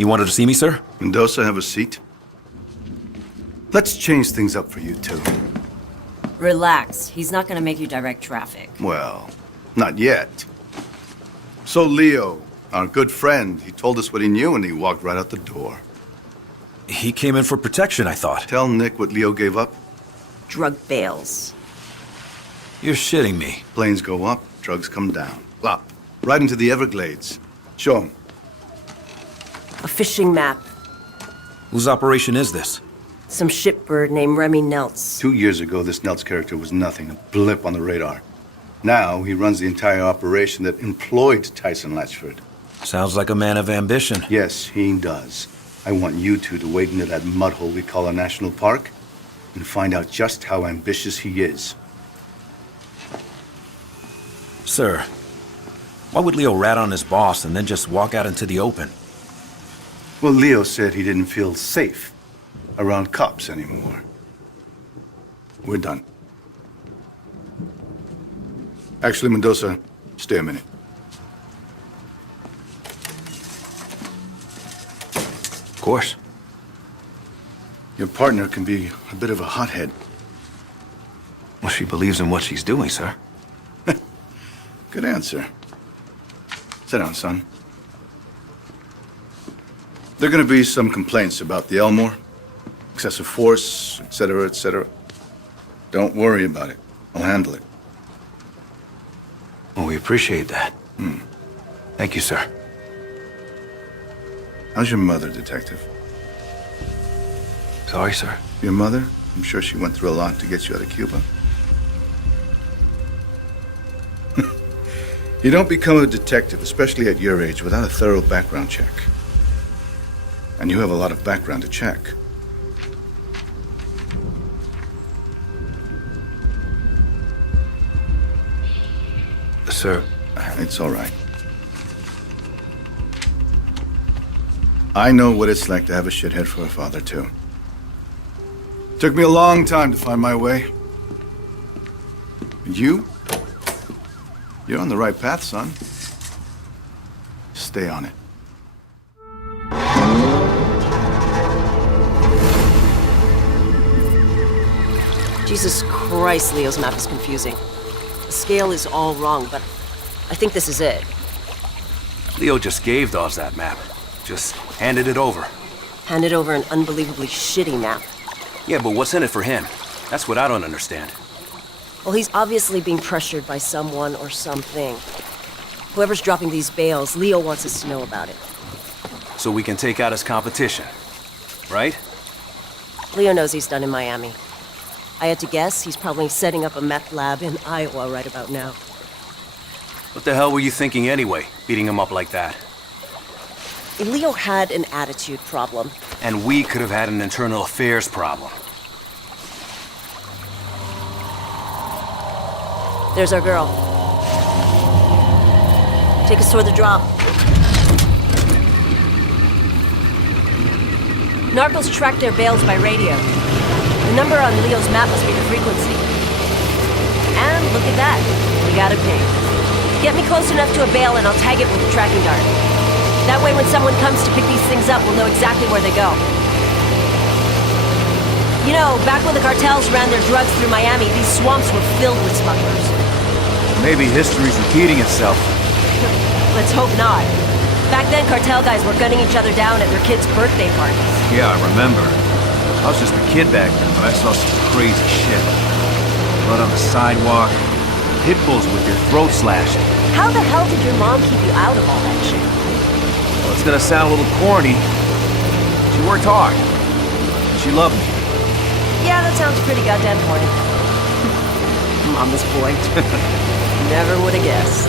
You wanted to see me, sir? Mendoza, have a seat. Let's change things up for you two. Relax. He's not gonna make you direct traffic. Well, not yet. So Leo, our good friend, he told us what he knew and he walked right out the door. He came in for protection, I thought. Tell Nick what Leo gave up. Drug bales. You're shitting me. Planes go up, drugs come down. Up, right into the Everglades. Show him. A fishing map. Whose operation is this? Some shipbird named Remy Neltz. 2 years ago, this Neltz character was nothing, a blip on the radar. Now, he runs the entire operation that employed Tyson Latchford. Sounds like a man of ambition. Yes, he does. I want you two to wade into that mud hole we call a national park and find out just how ambitious he is. Sir, why would Leo rat on his boss and then just walk out into the open? Well, Leo said he didn't feel safe around cops anymore. We're done. Actually, Mendoza, stay a minute. Of course. Your partner can be a bit of a hothead. Well, she believes in what she's doing, sir. Good answer. Sit down, son. There are going to be some complaints about the Elmore. Excessive force, etc., etc. Don't worry about it. I'll handle it. Well, we appreciate that. Thank you, sir. How's your mother, Detective? Sorry, sir. Your mother? I'm sure she went through a lot to get you out of Cuba. You don't become a detective, especially at your age, without a thorough background check. And you have a lot of background to check. Sir, It's all right. I know what it's like to have a shithead for a father, too. Took me a long time to find my way. And you? You're on the right path, son. Stay on it. Jesus Christ, Leo's map is confusing. The scale is all wrong, but I think this is it. Leo just gave Dawes that map. Just handed it over. Handed over an unbelievably shitty map. Yeah, but what's in it for him? That's what I don't understand. Well, he's obviously being pressured by someone or something. Whoever's dropping these bales, Leo wants us to know about it. So we can take out his competition, right? Leo knows he's done in Miami. I had to guess he's probably setting up a meth lab in Iowa right about now. What the hell were you thinking anyway, beating him up like that? Leo had an attitude problem. And we could have had an internal affairs problem. There's our girl. Take us toward the drop. Narcos track their bales by radio. The number on Leo's map must be the frequency. And look at that. We got a ping. Get me close enough to a bale and I'll tag it with a tracking dart. That way when someone comes to pick these things up, we'll know exactly where they go. You know, back when the cartels ran their drugs through Miami, these swamps were filled with smugglers. Maybe history's repeating itself. Let's hope not. Back then, cartel guys were gunning each other down at their kids' birthday parties. Yeah, I remember. I was just a kid back then, but I saw some crazy shit. Blood on the sidewalk, pit bulls with their throat slashed. How the hell did your mom keep you out of all that shit? Well, it's gonna sound a little corny. She worked hard. She loved me. Yeah, that sounds pretty goddamn corny. Mama's boy. Never would have guessed.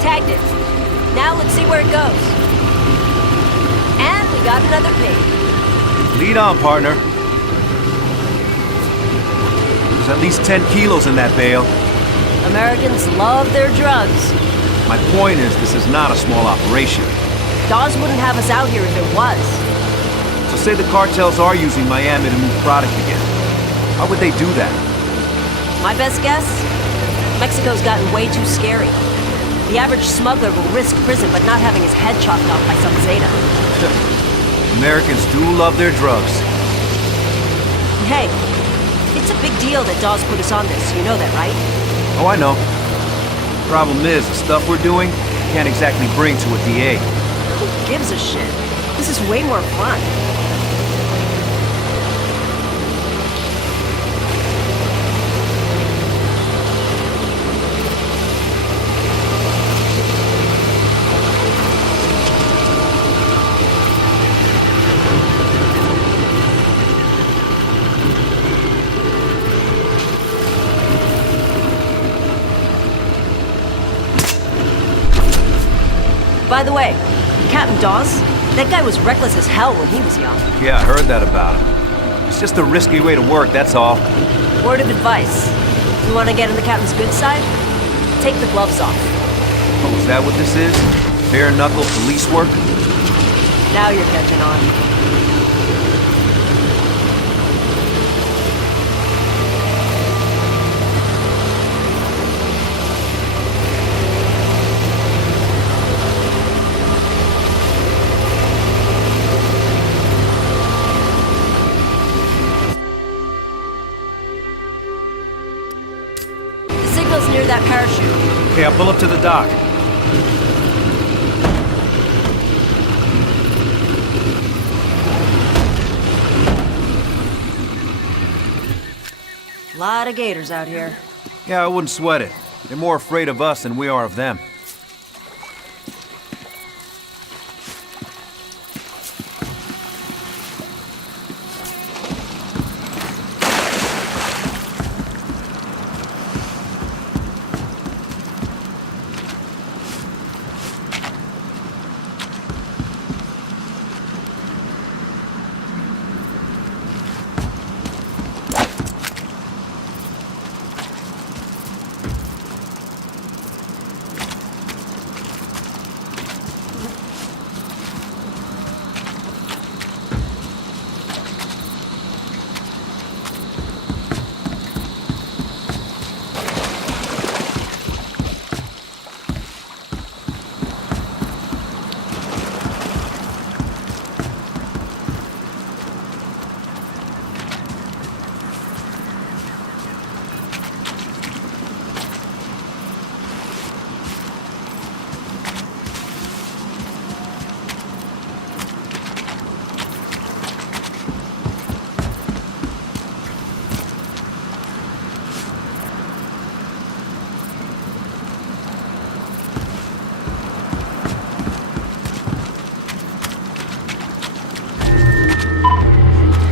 Tagged it. Now let's see where it goes. And we got another pig. Lead on, partner. There's at least 10 kilos in that bale. Americans love their drugs. My point is, this is not a small operation. Dawes wouldn't have us out here if it was. So say the cartels are using Miami to move product again. How would they do that? My best guess? Mexico's gotten way too scary. The average smuggler will risk prison but not having his head chopped off by some Zeta. Americans do love their drugs. Hey, it's a big deal that Dawes put us on this. You know that, right? Oh, I know. Problem is, the stuff we're doing can't exactly bring to a DA. Who gives a shit? This is way more fun. By the way, Captain Dawes, that guy was reckless as hell when he was young. Yeah, I heard that about him. It's just a risky way to work, that's all. Word of advice. You want to get on the captain's good side? Take the gloves off. Oh, is that what this is? Bare-knuckle police work? Now you're catching on. Near that parachute. Okay, I'll pull up to the dock. Lot of gators out here. Yeah, I wouldn't sweat it. They're more afraid of us than we are of them.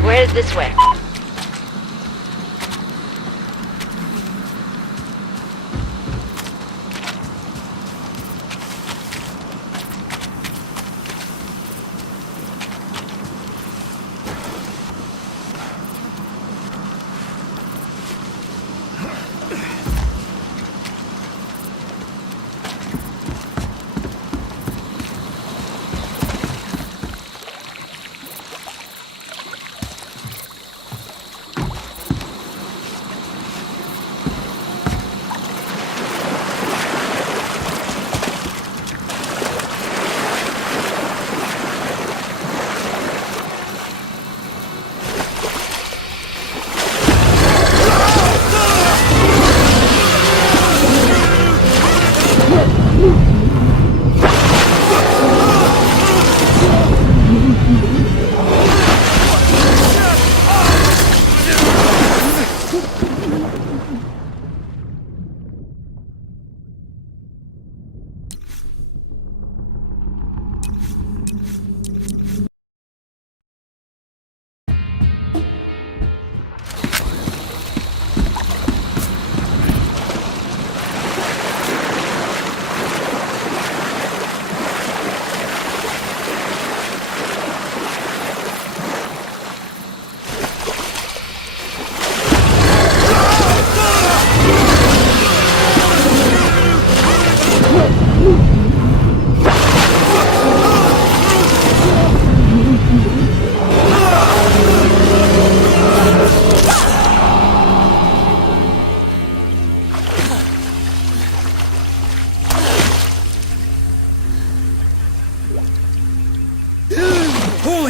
We're headed this way.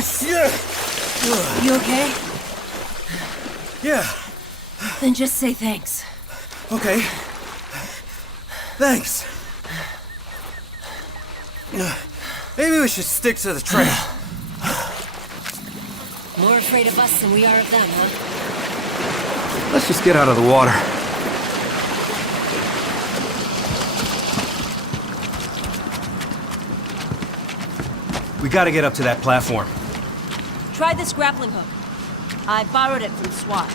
voice. Yeah. You okay? Yeah. Then just say thanks. Okay. Thanks. Maybe we should stick to the trail. More afraid of us than we are of them, huh? Let's just get out of the water. We gotta get up to that platform. Try this grappling hook. I borrowed it from SWAT.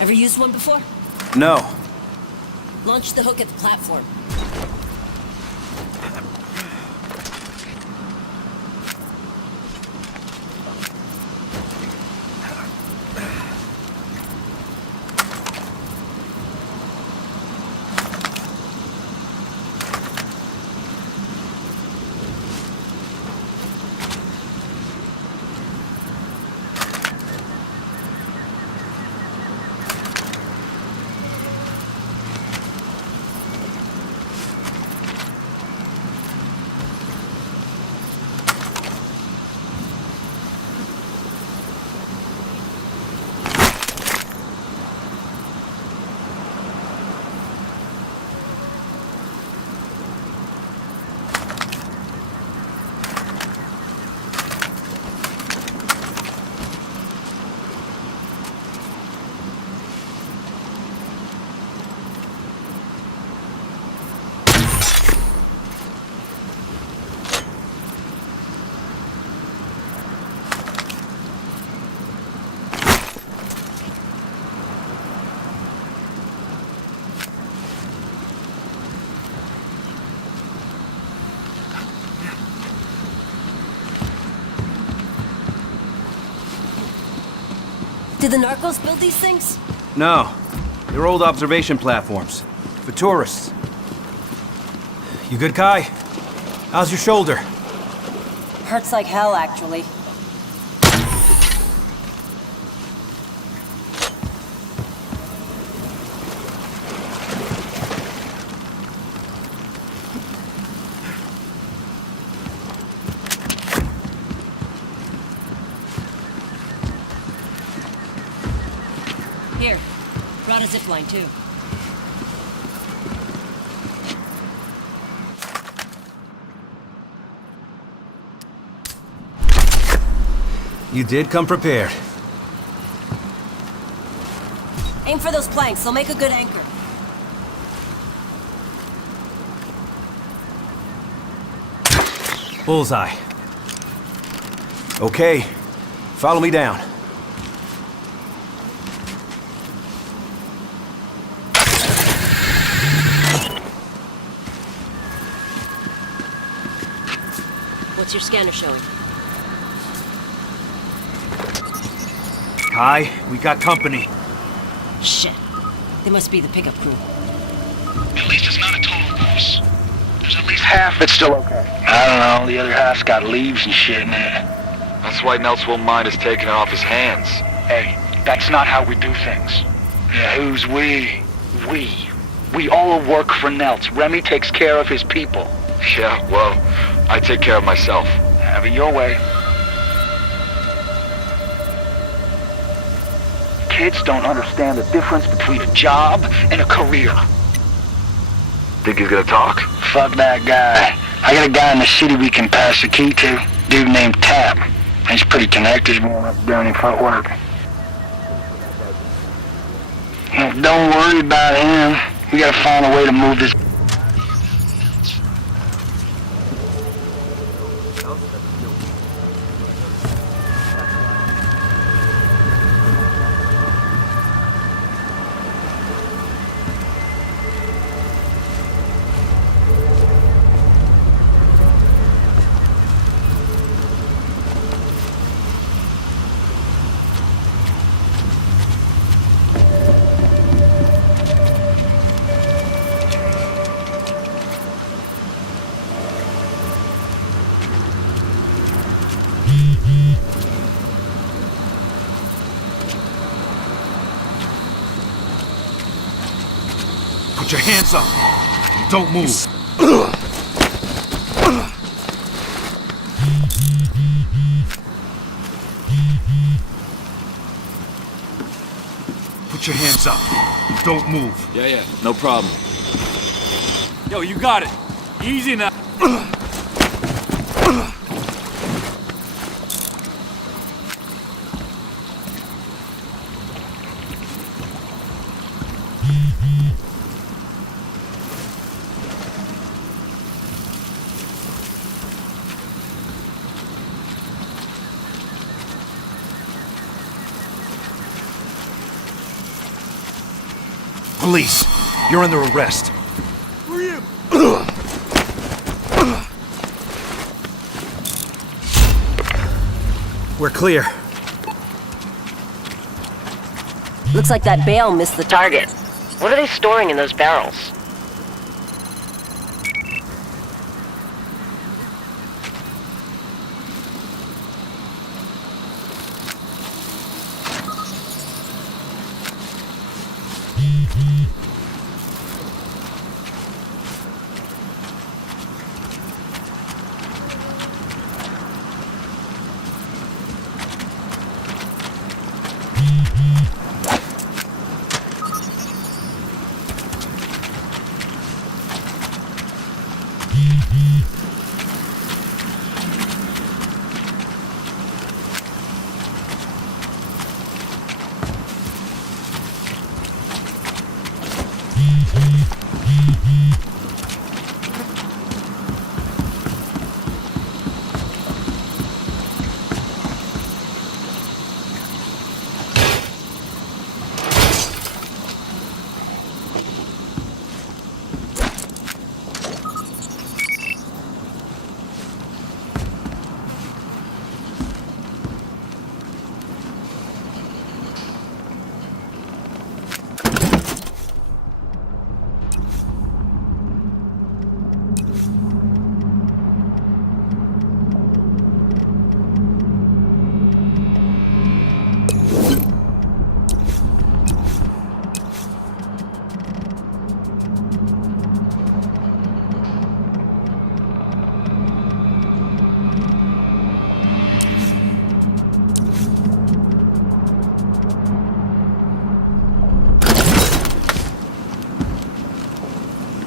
Ever used one before? No. Launch the hook at the platform. Did the narcos build these things? No. They're old observation platforms. For tourists. You good, Kai? How's your shoulder? Hurts like hell, actually. Here, brought a zipline too. You did come prepared. Aim for those planks, they'll make a good anchor. Bullseye. Okay. Follow me down. What's your scanner showing? Kai, we got company. Shit. They must be the pickup crew. At least it's not a total loss. There's at least half that's still okay. I don't know, the other half's got leaves and shit in it. That's why Nelts won't mind us taking it off his hands. Hey, that's not how we do things. Yeah, who's we? We. We all work for Nelts. Remy takes care of his people. Yeah, well, I take care of myself. Have it your way. Kids don't understand the difference between a job and a career. Think he's gonna talk? Fuck that guy. I got a guy in the city we can pass the key to. Dude named Tap. He's pretty connected, going up doing footwork. Don't worry about him. We gotta find a way to move this. Put your hands up. Don't move. Put your hands up. Don't move. Yeah, no problem. Yo, you got it. Easy now. Police, you're under arrest. We're clear. Looks like that bale missed the target. What are they storing in those barrels?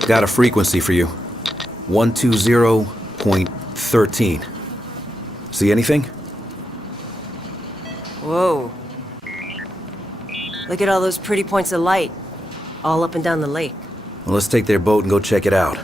Got a frequency for you. 120.13. See anything? Whoa. Look at all those pretty points of light. All up and down the lake. Well, let's take their boat and go check it out.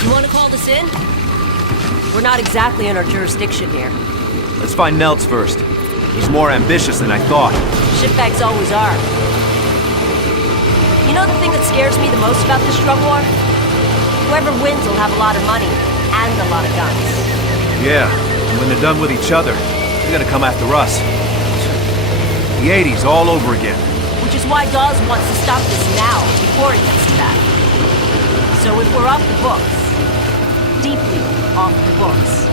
You want to call this in? We're not exactly in our jurisdiction here. Let's find Nelts first. He's more ambitious than I thought. Shitbags always are. You know the thing that scares me the most about this drug war? Whoever wins will have a lot of money and a lot of guns. Yeah, and when they're done with each other, they're gonna come after us. The 80s all over again. Which is why Dawes wants to stop this now, before it gets to that. So if we're off the books, deeply off the books,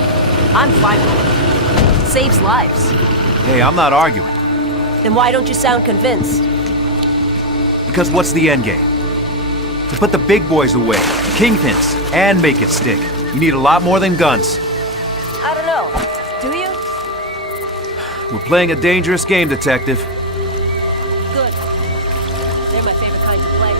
I'm fine with it. It saves lives. Hey, I'm not arguing. Then why don't you sound convinced? Because what's the end game? To put the big boys away, kingpins, and make it stick. You need a lot more than guns. I don't know. Do you? We're playing a dangerous game, Detective. Good. They're my favorite kinds of play.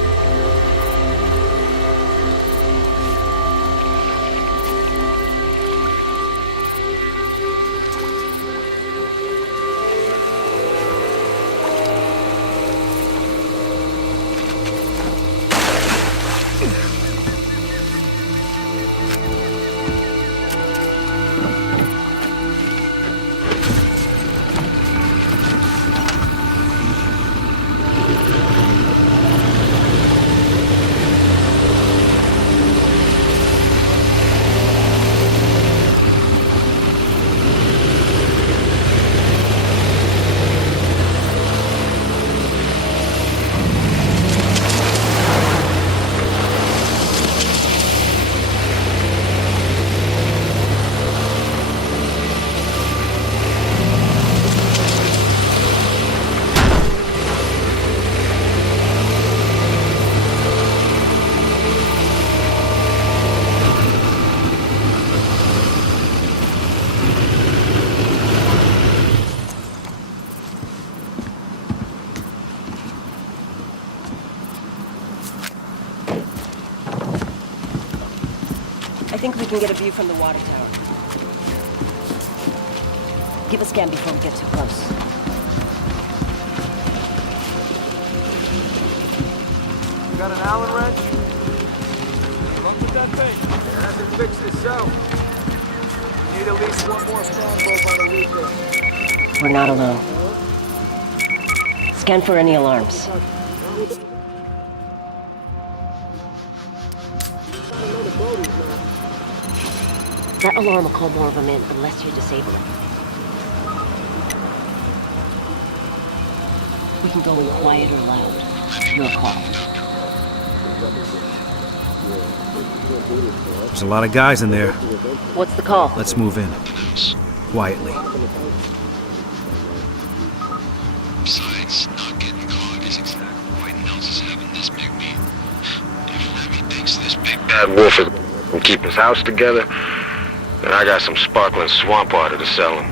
I think we can get a view from the water tower. Give a scan before we get too close. You got an Allen wrench? Look at that thing. It hasn't fixed itself. You need at least one more fan bulb on the weekend. We're not alone. Scan for any alarms. That alarm will call more of them in unless you disable it. We can go in quiet or loud. Your call. There's a lot of guys in there. What's the call? Let's move in. Quietly. Besides, not getting caught is exactly why Nels is having this big meet. If Remy thinks this big bad wolf will keep his house together, then I got some sparkling swamp water to sell him.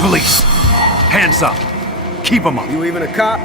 Police! Hands up! Keep them up! You even a cop?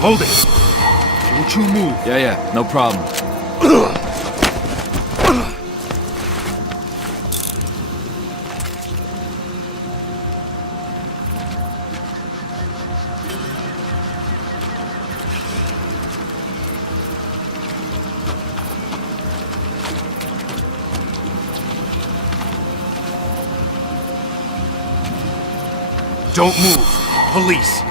Hold it. Don't you move. Yeah, no problem. Don't move. Police.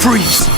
Freeze!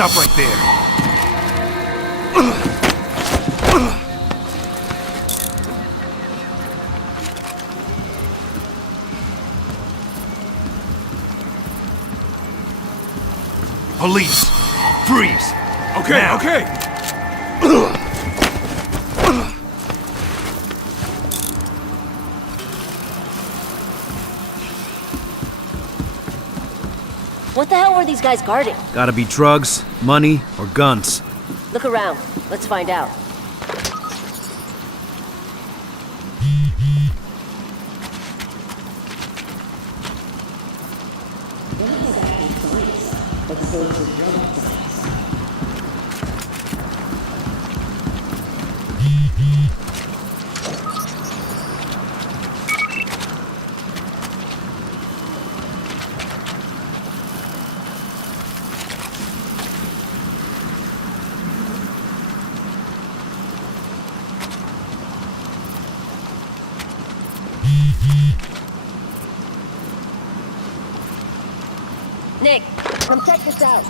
Stop right there. Police! Freeze! Okay, Now. are these guys guarding? Gotta be drugs, money, or guns. Look around. Let's find out. Nick, come check this out.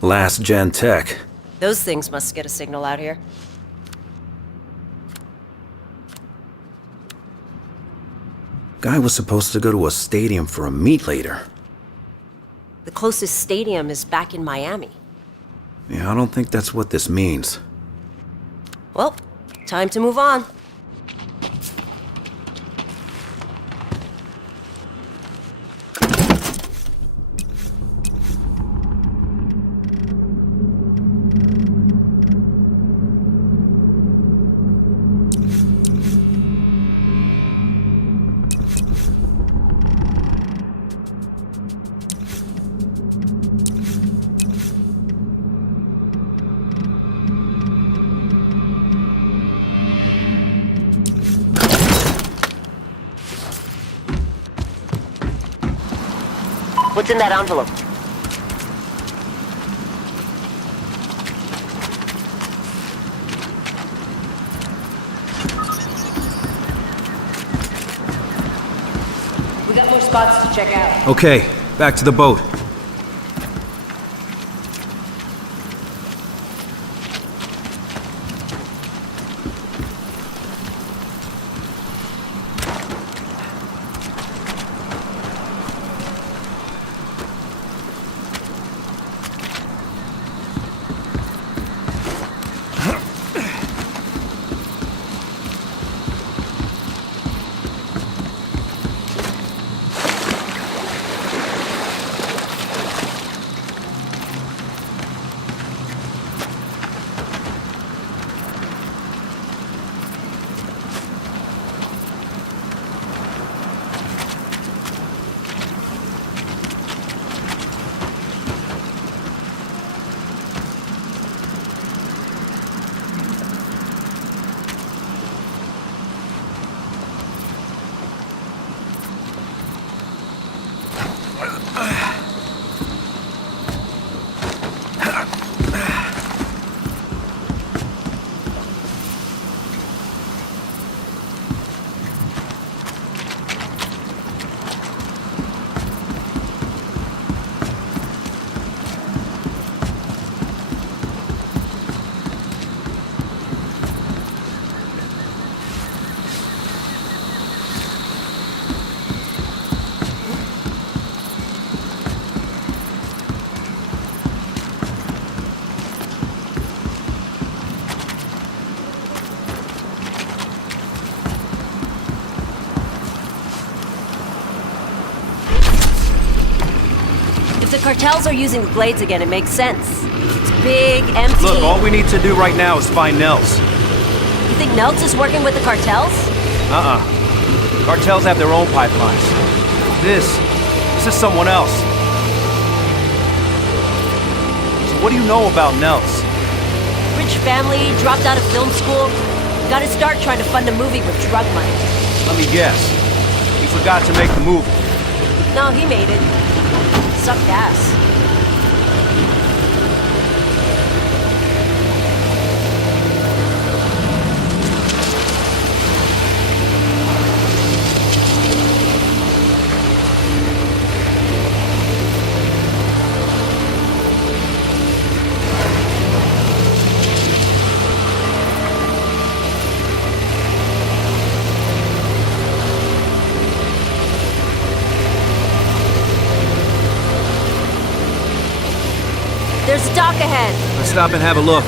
Last gen tech. Those things must get a signal out here. Guy was supposed to go to a stadium for a meet later. The closest stadium is back in Miami. Yeah, I don't think that's what this means. Well, time to move on. What's in that envelope? We got more spots to check out. Okay, back to the boat. If the cartels are using the blades again, it makes sense. It's big, empty. Look, all we need to do right now is find Nels. You think Nelts is working with the cartels? Cartels have their own pipelines. This is someone else. So what do you know about Nels? Rich family, dropped out of film school. Got to start trying to fund a movie with drug money. Let me guess. He forgot to make the movie. No, he made it. Sucked ass. stop and have a look.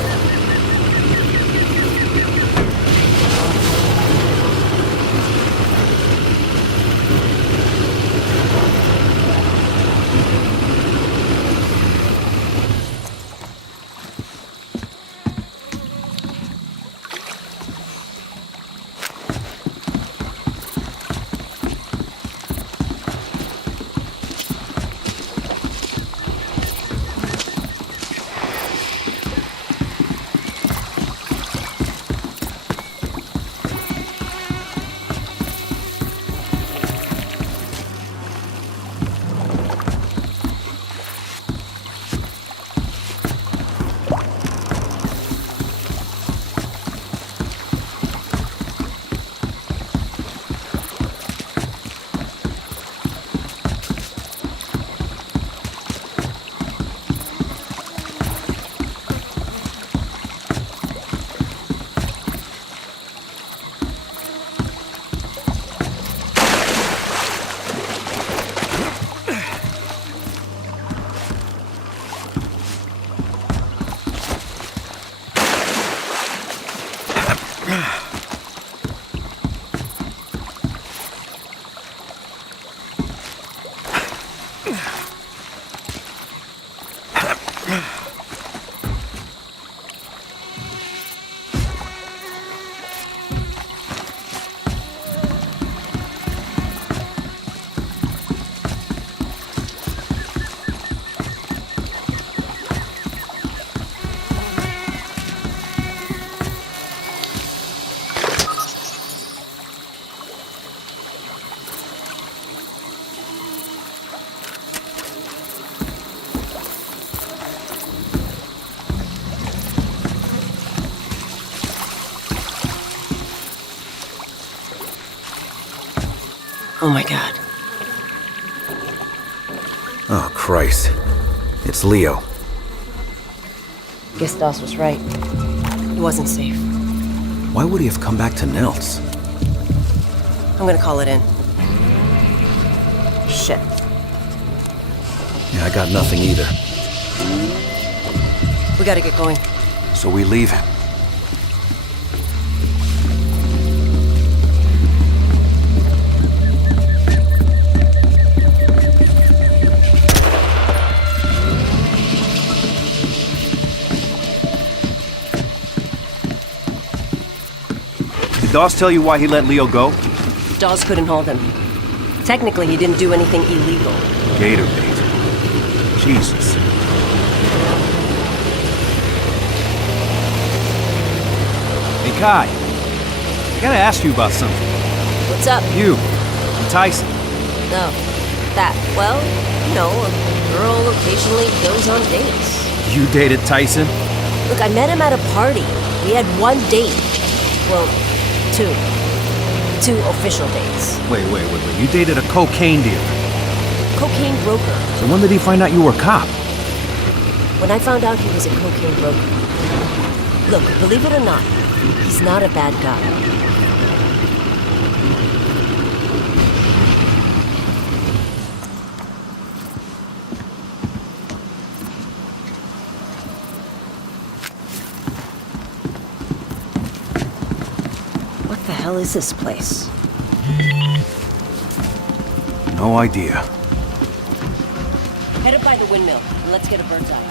Oh my god. Oh, Christ. It's Leo. Guess Doss was right. He wasn't safe. Why would he have come back to Nelt's? I'm gonna call it in. Shit. Yeah, I got nothing either. We gotta get going. So we leave him. Did Doss tell you why he let Leo go? Dawes couldn't hold him. Technically, he didn't do anything illegal. Gator bait. Jesus. Hey, Kai. I gotta ask you about something. What's up? You and Tyson. No. That, well, you know, a girl occasionally goes on dates. You dated Tyson? Look, I met him at a party. We had one date. Well, two. Two official dates. Wait. You dated a cocaine dealer. Cocaine broker. So when did he find out you were a cop? When I found out he was a cocaine broker. Look, believe it or not, he's not a bad guy. What the hell is this place? No idea. Head up by the windmill, and let's get a bird's eye.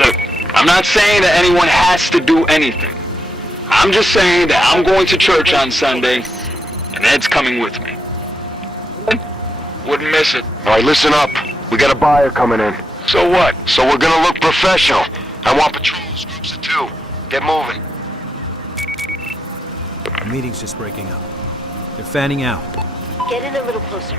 Look, I'm not saying that anyone has to do anything. I'm just saying that I'm going to church on Sunday, and Ed's coming with me. Wouldn't miss it. All right, listen up. We got a buyer coming in. So what? So we're gonna look professional. I want patrols, groups of 2. Get moving. The meeting's just breaking up. They're fanning out. Get in a little closer.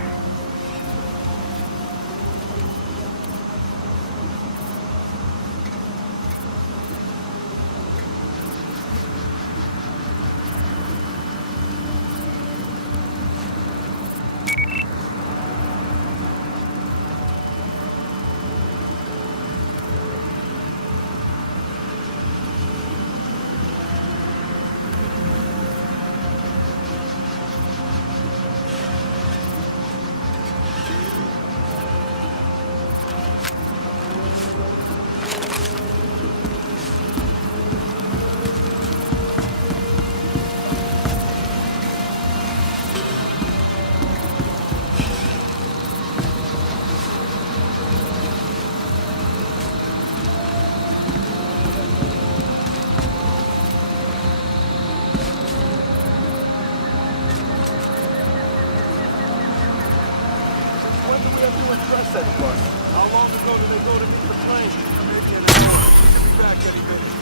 doing stress at the bus. How long ago did they go to meet the plane? Maybe an hour. Should be back any minute.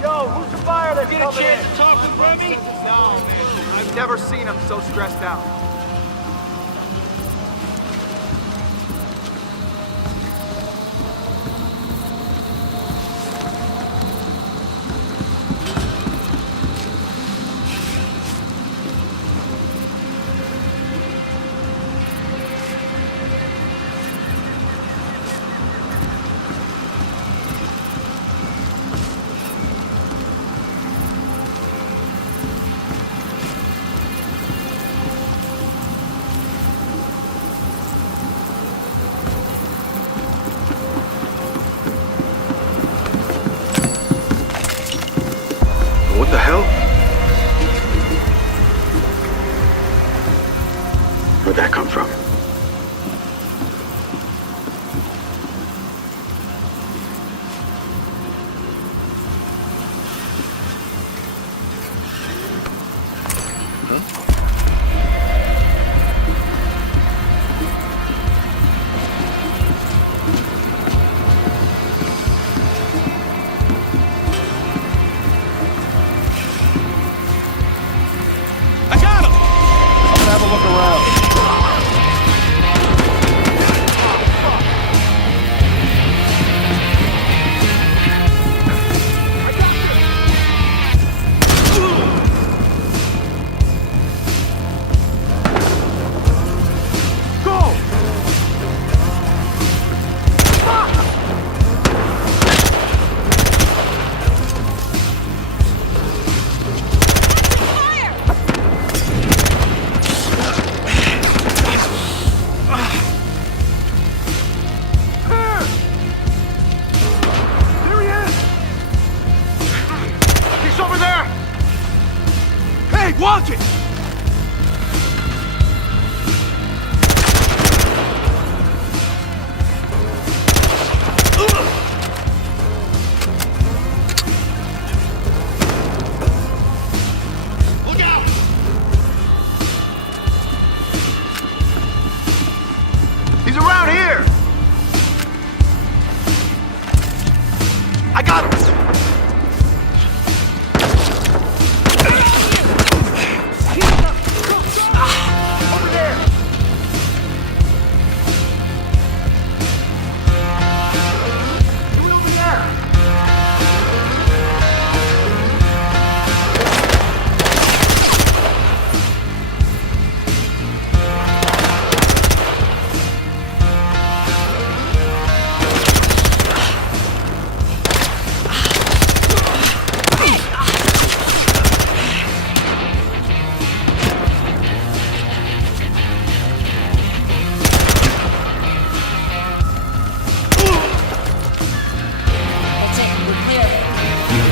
Yo, who's the fire that's Get a chance to talk with Remy? No, man. I've never seen him so stressed out. What the hell? Where'd that come from? Watch it! Look out! He's around here! I got him!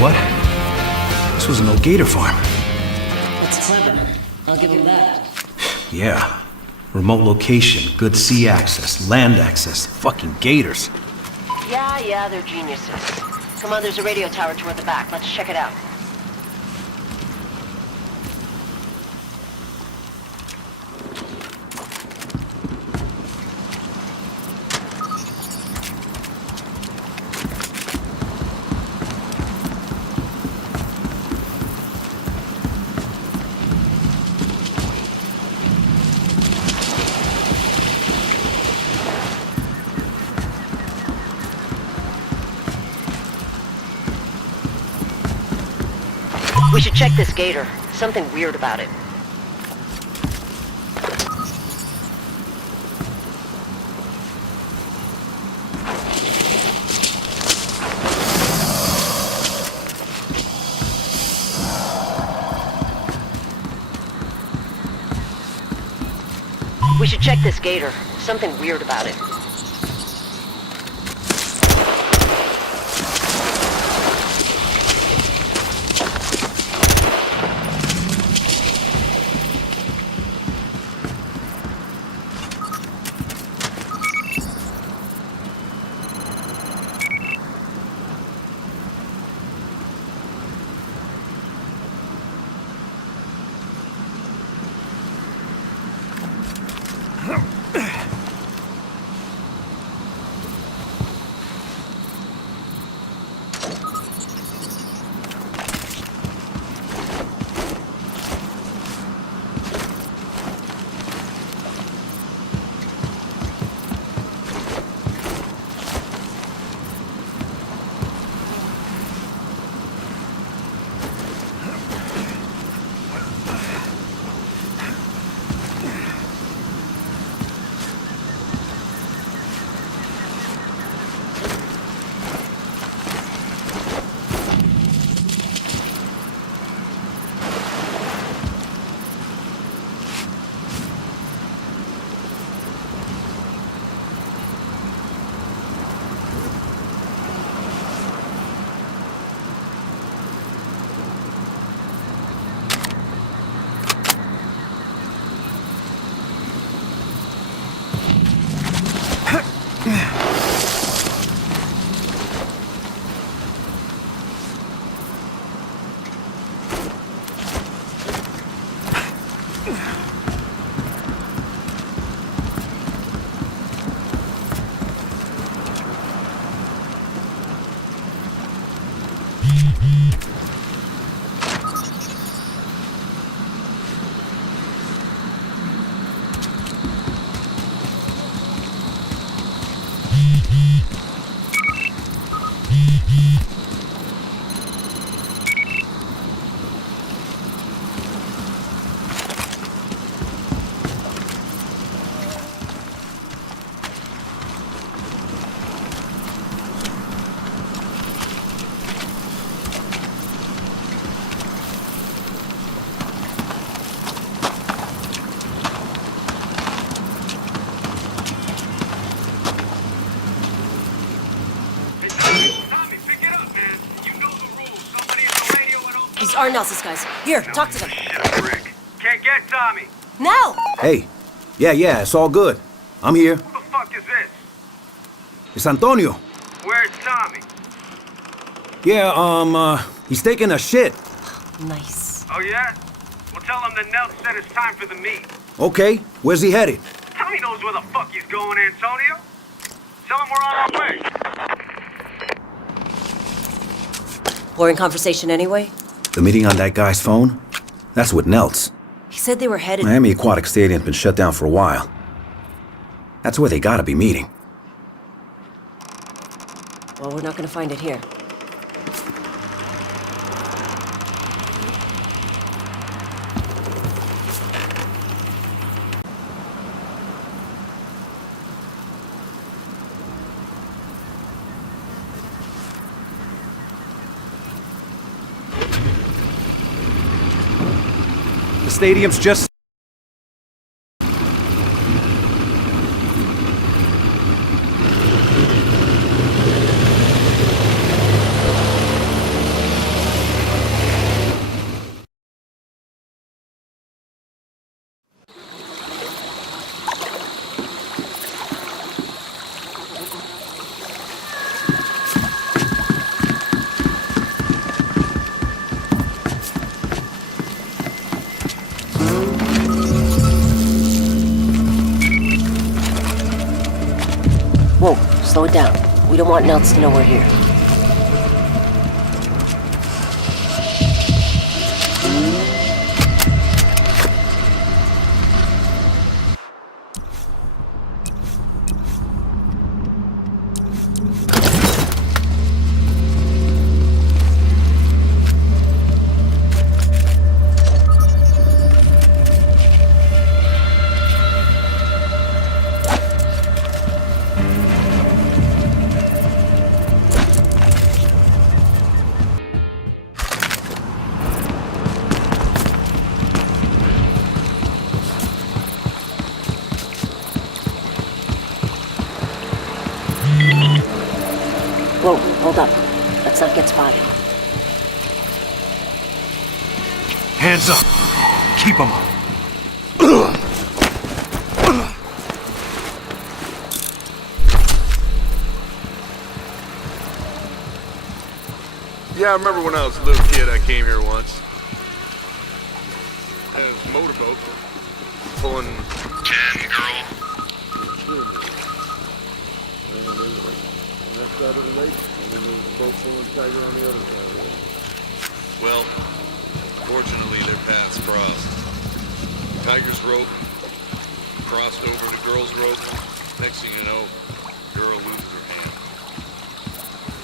What? This was an old gator farm. That's clever. I'll give him that. Yeah. Remote location, good sea access, land access, fucking gators. Yeah, they're geniuses. Come on, there's a radio tower toward the back. Let's check it out. We should check this GATOR. Something weird about it. We should check this GATOR. Something weird about it. These are Nelson's guys. Here, talk to them. Shit, Rick. Can't get Tommy. Now! Hey. Yeah, it's all good. I'm here. Who the fuck is this? It's Antonio. Where's Tommy? Yeah, he's taking a shit. Nice. Oh, yeah? Well, tell him that Nels said it's time for the meet. Okay, where's he headed? Tommy knows where the fuck he's going, Antonio. Tell him we're on our way. Boring conversation anyway? The meeting on that guy's phone? That's with Nelts. He said they were headed... Miami Aquatic Stadium's been shut down for a while. That's where they gotta be meeting. Well, we're not gonna find it here. The stadium's just... Whoa, slow it down. We don't want Nelts to know we're here. Whoa, hold up. Let's not get spotted. Hands up! Keep them up! Yeah, I remember when I was a little kid, I came here once. It was a motorboat. Pulling 10 girl. Well, fortunately their paths crossed. Tiger's rope crossed over to girl's rope. Next thing you know, girl loses her hand.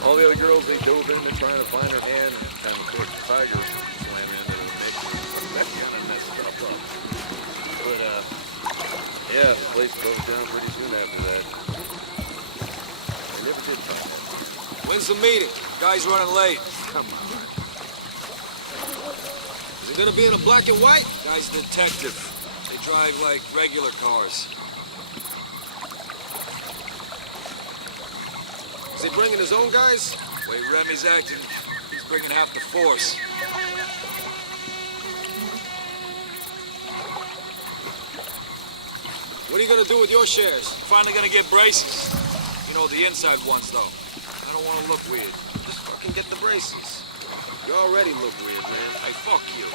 All the other girls, they dove in to trying to find her hand, and kind of course the tiger swam in and mixed. That kind of messed stuff up. But yeah, the place closed down pretty soon after that. They never did find her. When's the meeting? Guy's running late. Come on. Is it gonna be in a black and white? Guy's a detective. They drive like regular cars. Is he bringing his own guys? Way Remy's acting, he's bringing half the force. What are you gonna do with your shares? Finally gonna get braces. You know, the inside ones, though. I don't want to look weird. Just fucking get the braces. You already look weird, man. Hey, fuck you.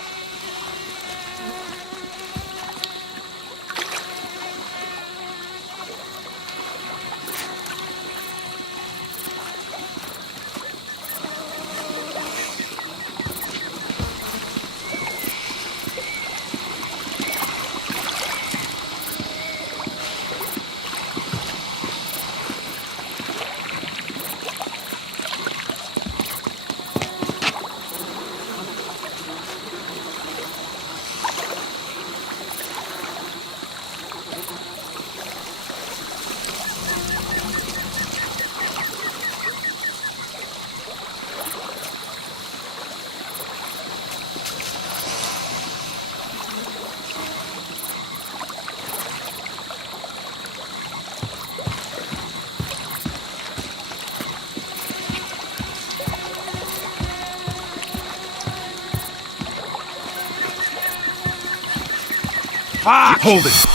Fuck! Hold it!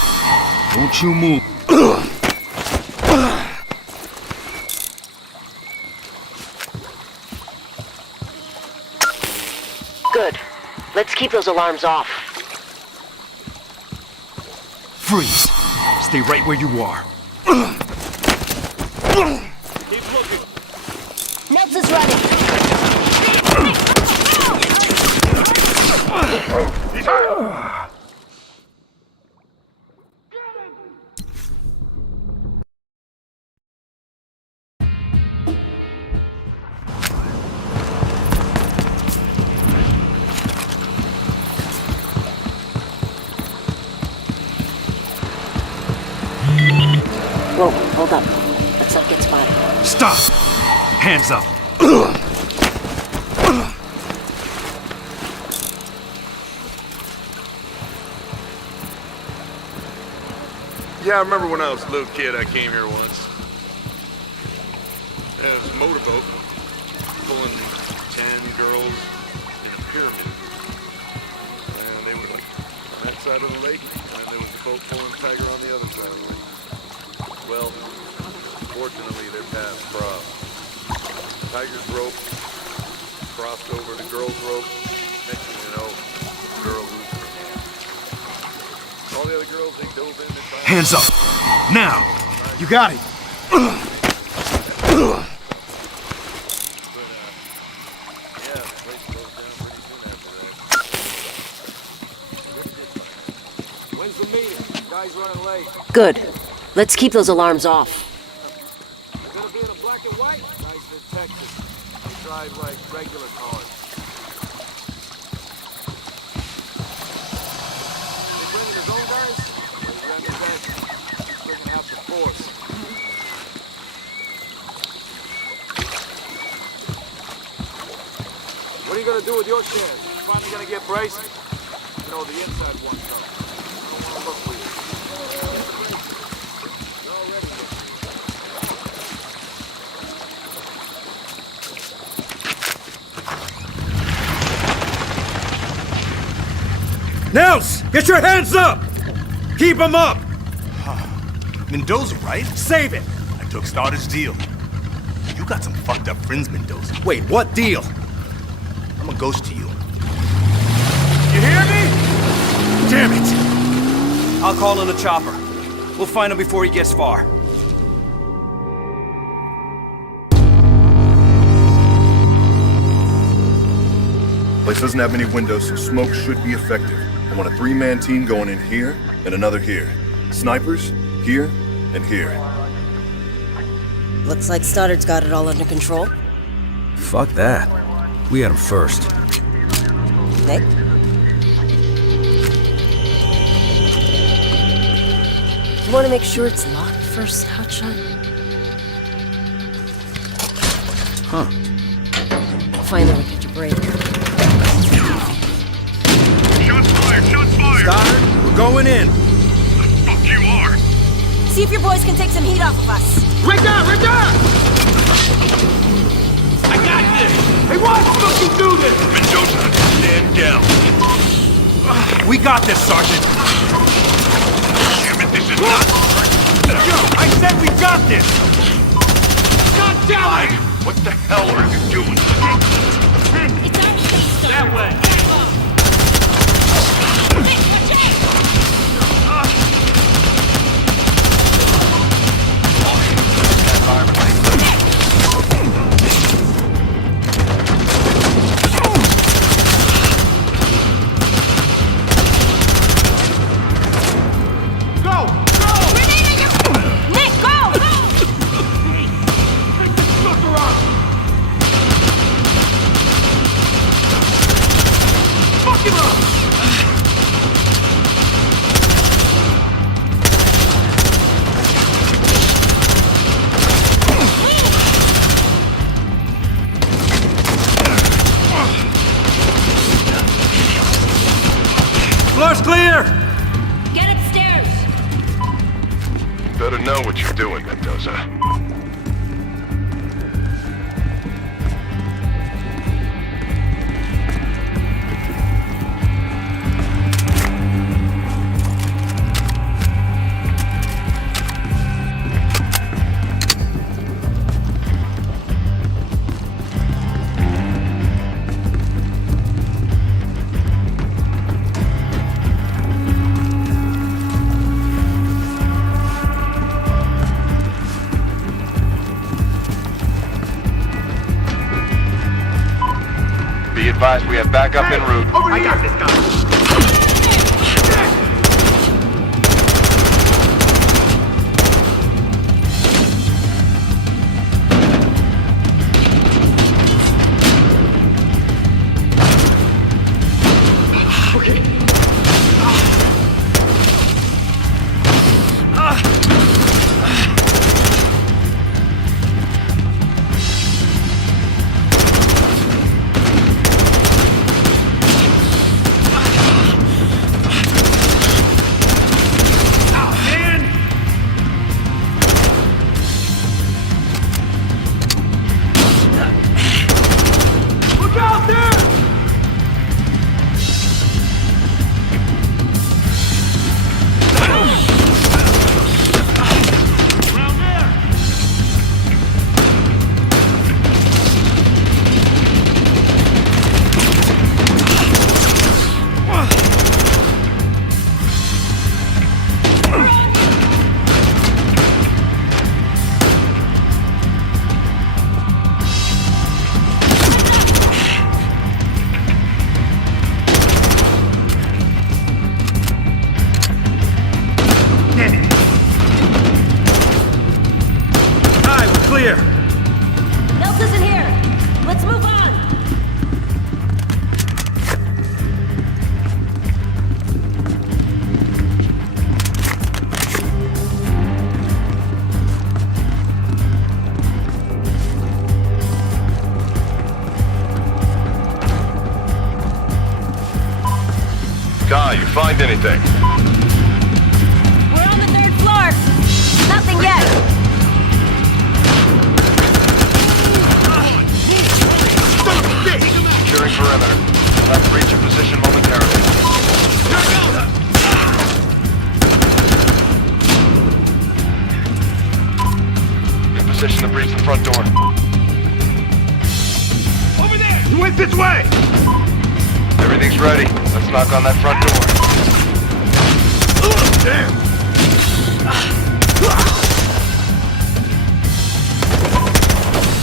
Don't you move. Good. Let's keep those alarms off. Freeze! Stay right where you are. Keep looking. Nelson's running. Whoa, hold up. Let's not get spotted. Stop! Hands up! Yeah, I remember when I was a little kid, I came here once. It was a motorboat. Pulling 10 girls in a pyramid. And they were like on that side of the lake, and there was a boat pulling Tiger on the other side of the lake. Well, fortunately, their paths crossed. Tiger's rope crossed over to girl's rope. Next thing you know, the girl loses her hand. All the other girls, they dove in and tried. Hands up! Now! You got it! But, yeah, the place closed down pretty soon after that. When's the meeting? Guy's running late. Good. Let's keep those alarms off. It's gonna be in a black and white. Guy's a detective. They drive like regular cars. They bringing his own guys? Remy's acting, he's bringing half the force. What are you gonna do with your shares? Finally gonna get braces? You know, the inside ones, though. I don't want to look weird. Nels, get your hands up! Keep them up! Mendoza, right? Save it! I took Starter's deal. You got some fucked up friends, Mendoza. Wait, what deal? I'm a ghost to you. You hear me? Damn it! I'll call in a chopper. We'll find him before he gets far. Place doesn't have many windows, so smoke should be effective. I want a 3-man team going in here and another here. Snipers, here and here. Looks like Stoddard's got it all under control. Fuck that. We had him first. Nick? You want to make sure it's locked first, Hotshot? Huh. Finally get your break. Shots fired! Shots fired! Stoddard, we're going in! The fuck you are! See if your boys can take some heat off of us. Right there! Right there! I got this! Hey, why the fuck you do this? Mendoza, stand down. We got this, Sergeant! Damn it, this is not... Yo, I said we got this! God damn it! What the hell are you doing? It's our place, That way! Floor's clear! Get upstairs! Better know what you're doing, Mendoza. Be advised, we have backup en route. I got this guy! Clear! Nels isn't here! Let's move on! Guy, you find anything? We're on the 3rd floor! Nothing yet! Securing perimeter. We'll have to reach a position momentarily. He went this way! Everything's ready. Let's knock on that front door. Damn!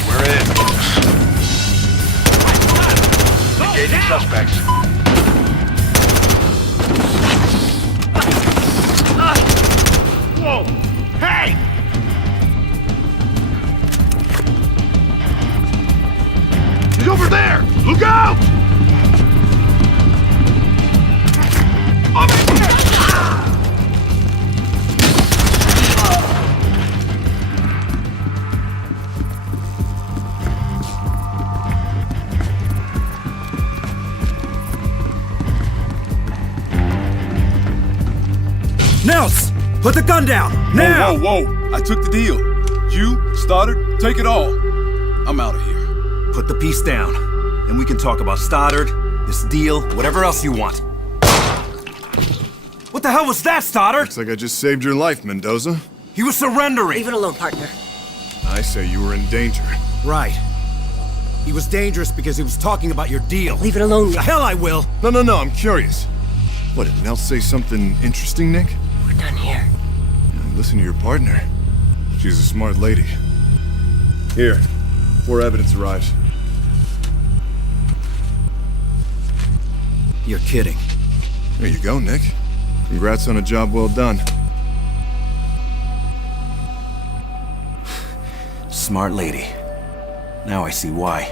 We're in. Engaging suspects. Whoa! Hey! He's over there! Look out! Over here! Nels! Put the gun down! Now! Whoa, whoa, whoa. I took the deal. You, Stoddard, take it all. I'm out of here. Put the piece down. Then we can talk about Stoddard, this deal, whatever else you want. What the hell was that, Stoddard? Looks like I just saved your life, Mendoza. He was surrendering. Leave it alone, partner. I say you were in danger. Right. He was dangerous because he was talking about your deal. Leave it alone, Nick. The hell I will! No, I'm curious. What, did Nels say something interesting, Nick? We're done here. Listen to your partner. She's a smart lady. Here, before evidence arrives. You're kidding. There you go, Nick. Congrats on a job well done. Smart lady. Now I see why.